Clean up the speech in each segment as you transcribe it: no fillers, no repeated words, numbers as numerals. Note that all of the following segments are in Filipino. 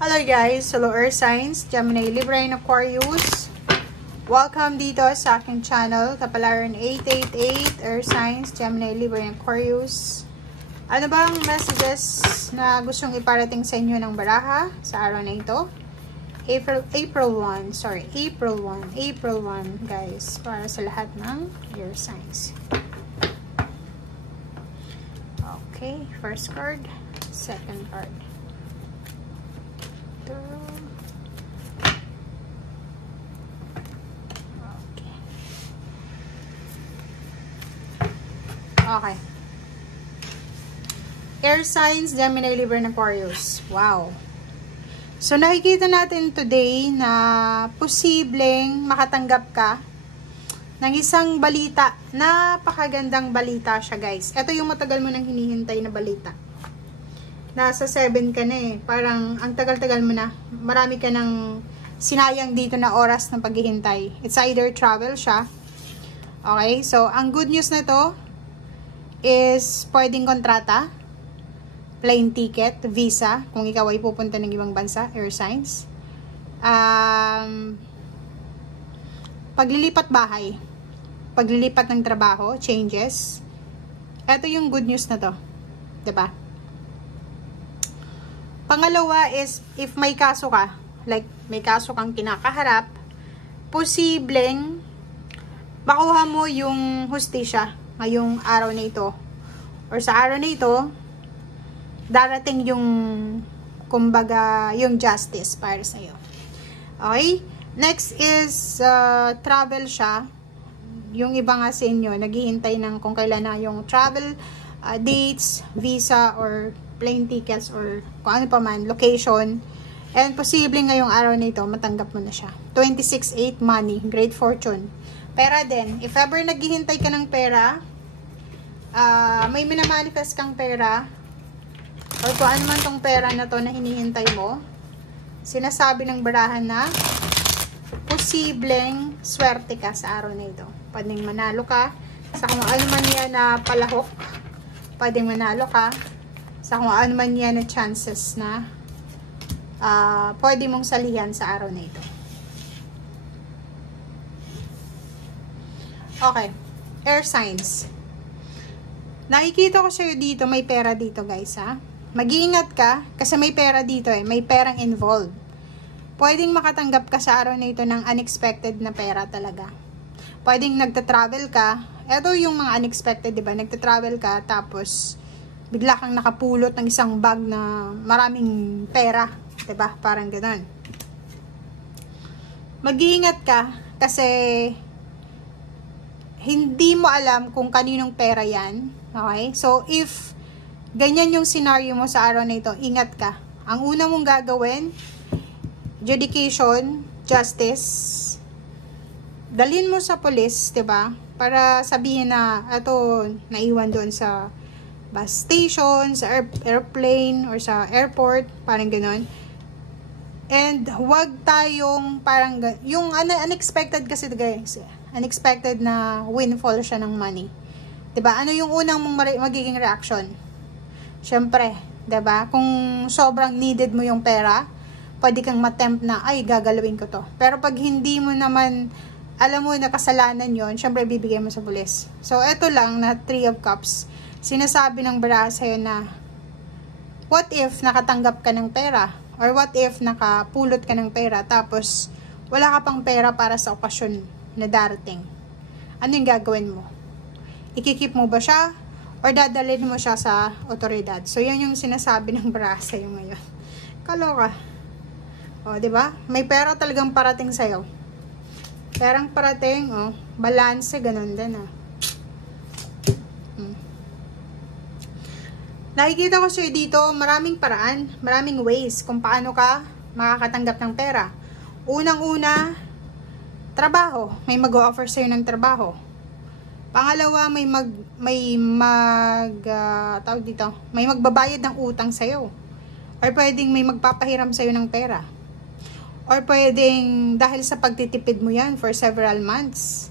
Hello guys, hello Earth Signs, Gemini, Libra, and Aquarius. Welcome dito sa aking channel, Kapalaran 888, Earth Signs, Gemini, Libra, and Aquarius. Ano bang messages na gustong iparating sa inyo ng baraha sa araw na ito? April 1, guys, para sa lahat ng Earth Signs. Okay, first card, second card. Okay. Air signs, Gemini, Libra, and Aquarius. Wow. So, nakikita natin today na posibleng makatanggap ka ng isang balita. Napakagandang balita siya, guys. Ito yung matagal mo nang hinihintay na balita. Nasa 7 ka na eh. Parang ang tagal-tagal mo na. Marami ka nang sinayang dito na oras ng paghihintay. It's either travel siya. Okay? So, ang good news na to is pwedeng kontrata, plane ticket, visa, kung ikaw ay pupunta ng ibang bansa, air signs. Paglilipat bahay, paglilipat ng trabaho, changes. Ito yung good news na to. Diba? Pangalawa is, if may kaso ka, like may kaso kang kinakaharap, posibleng makuha mo yung hustisya ngayong araw na ito. Or sa araw na ito, darating yung, kumbaga, yung justice para sa'yo. Okay? Next is, travel siya. Yung iba nga sa inyo, naghihintay ng kung kailan na yung travel dates, visa, or plane tickets, or kung ano pa man, location. And posibleng ngayong araw na ito, matanggap mo na siya. 26-8, money, great fortune. Pera din. If ever naghihintay ka ng pera, may minamanifest kang pera, or kung ano man tong pera na to na hinihintay mo, sinasabi ng barahan na posibleng swerte ka sa araw na ito. Pwedeng manalo ka sa kung ano man yan na palahok. Pwedeng manalo ka sa kung ano man yan na chances na pwede mong salihan sa araw na ito. Okay. Air signs. Nakikita ko sa'yo dito, may pera dito, guys, ha? Mag-iingat ka, kasi may pera dito, eh. May perang involved. Pwedeng makatanggap ka sa araw na ito ng unexpected na pera talaga. Pwedeng nagta-travel ka. Ito yung mga unexpected, diba? Nagta-travel ka, tapos bigla kang nakapulot ng isang bag na maraming pera. Diba? Parang ganun. Mag-iingat ka, kasi hindi mo alam kung kaninong pera yan. Okay? So, if ganyan yung scenario mo sa araw na ito, ingat ka. Ang una mong gagawin, judication, justice, dalhin mo sa police, diba? Para sabihin na, ito, naiwan doon sa bus station, sa airplane, or sa airport, parang gano'n. And, huwag tayong, parang, yung unexpected kasi, guys, unexpected na windfall siya ng money. Diba? Ano yung unang mong magiging reaction? Siyempre, diba? Kung sobrang needed mo yung pera, pwede kang matempt na, ay, gagalawin ko to. Pero pag hindi mo naman, alam mo na kasalanan yon, siyempre, bibigay mo sa pulis. So, eto lang na 3 of Cups. Sinasabi ng baraha sa'yo na, what if nakatanggap ka ng pera? Or what if nakapulot ka ng pera, tapos wala ka pang pera para sa okasyon na darating? Ano yung gagawin mo? Ikikip mo ba siya? Or dadalhin mo siya sa otoridad? So, yan yung sinasabi ng baraha sa'yo ngayon. Kaloka. O, diba? May pera talagang parating sa'yo. Perang parating, o. Balance, ganun din, Nakikita ko sa'yo dito, maraming paraan, maraming ways kung paano ka makakatanggap ng pera. Unang-una, trabaho. May mag-o-offer sa'yo ng trabaho. Pangalawa, may magbabayad ng utang sa'yo. Or pwedeng may magpapahiram sa'yo ng pera. Or pwedeng dahil sa pagtitipid mo yan for several months.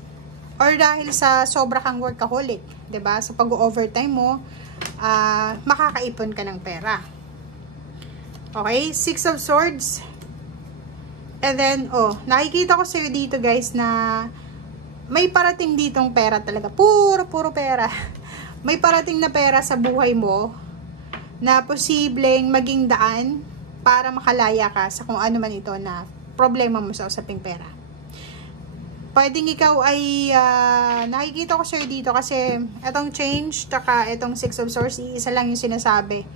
Or dahil sa sobra kang workaholic. 'Di ba? Sa pag-overtime mo, makakaipon ka ng pera. Okay? Six of Swords. And then, nakikita ko sa'yo dito guys na may parating ditong pera talaga. Puro pera. May parating na pera sa buhay mo na posibleng maging daan para makalaya ka sa kung ano man ito na problema mo sa usaping pera. Pwedeng ikaw ay, nakikita ko sa'yo dito kasi itong change, taka itong Six of Swords, isa lang yung sinasabi.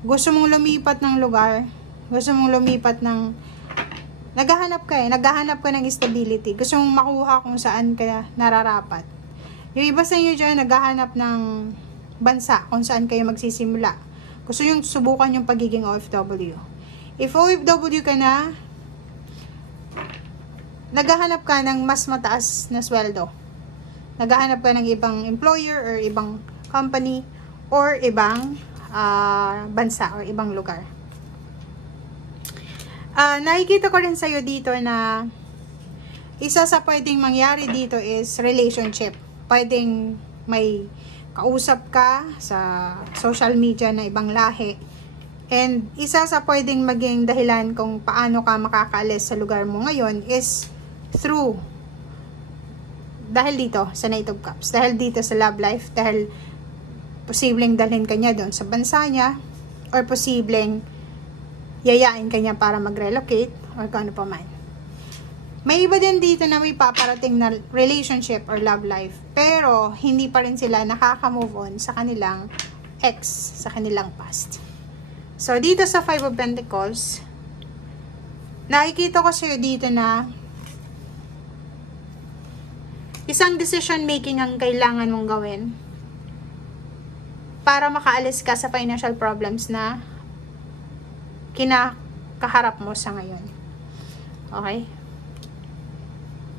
Gusto mong lumipat ng lugar, gusto mong lumipat ng, naghahanap ka ng stability, gusto mong makuha kung saan ka nararapat. Yung iba sa inyo dyan, naghahanap ng bansa kung saan kayo magsisimula. Gusto yung subukan yung pagiging OFW. If OFW ka na, naghahanap ka ng mas mataas na sweldo. Naghahanap ka ng ibang employer or ibang company or ibang bansa or ibang lugar. Nakikita ko rin sa'yo dito na isa sa pwedeng mangyari dito is relationship. Pwedeng may kausap ka sa social media na ibang lahi. And isa sa pwedeng maging dahilan kung paano ka makakaalis sa lugar mo ngayon is through, dahil dito sa Knight of Cups, dahil dito sa love life, dahil posibleng dalhin ka niya doon sa bansa niya, or posibleng yayain ka niya para mag-relocate, or kung ano pa man. May iba din dito na may paparating na relationship or love life, pero hindi pa rin sila nakaka-move on sa kanilang ex, sa kanilang past. So, dito sa Five of Pentacles, nakikita ko sa'yo dito na isang decision making ang kailangan mong gawin para makaalis ka sa financial problems na kinakaharap mo sa ngayon. Okay?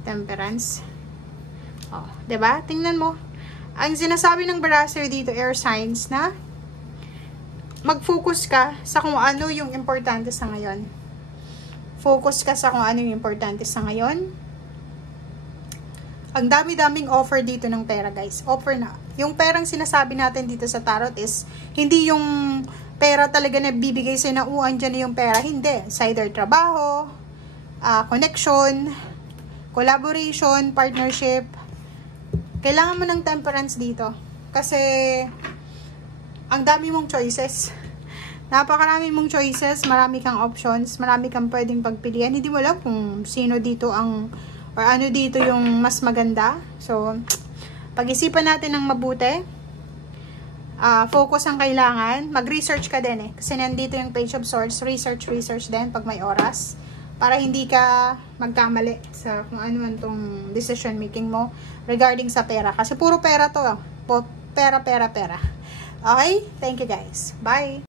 Temperance. Diba? Tingnan mo. Ang sinasabi ng Barasser dito, air signs, na mag-focus ka sa kung ano yung importante sa ngayon. Focus ka sa kung ano yung importante sa ngayon. Ang dami-daming offer dito ng pera, guys. Offer na. Yung perang sinasabi natin dito sa tarot is, hindi yung pera talaga na bibigay sa'yo na, andyan na yung pera. Hindi. It's either trabaho, connection, collaboration, partnership. Kailangan mo ng temperance dito. Kasi, ang dami mong choices. Napakarami mong choices, marami kang options, marami kang pwedeng pagpilian. Hindi mo alam kung sino dito ang, or ano dito yung mas maganda. So, pag-isipan natin ng mabuti. Focus ang kailangan. Mag-research ka din eh. Kasi nandito yung Page of Swords. Research din pag may oras. Para hindi ka magkamali sa kung ano man tong decision making mo regarding sa pera. Kasi puro pera to. Pera. Okay? Thank you guys. Bye!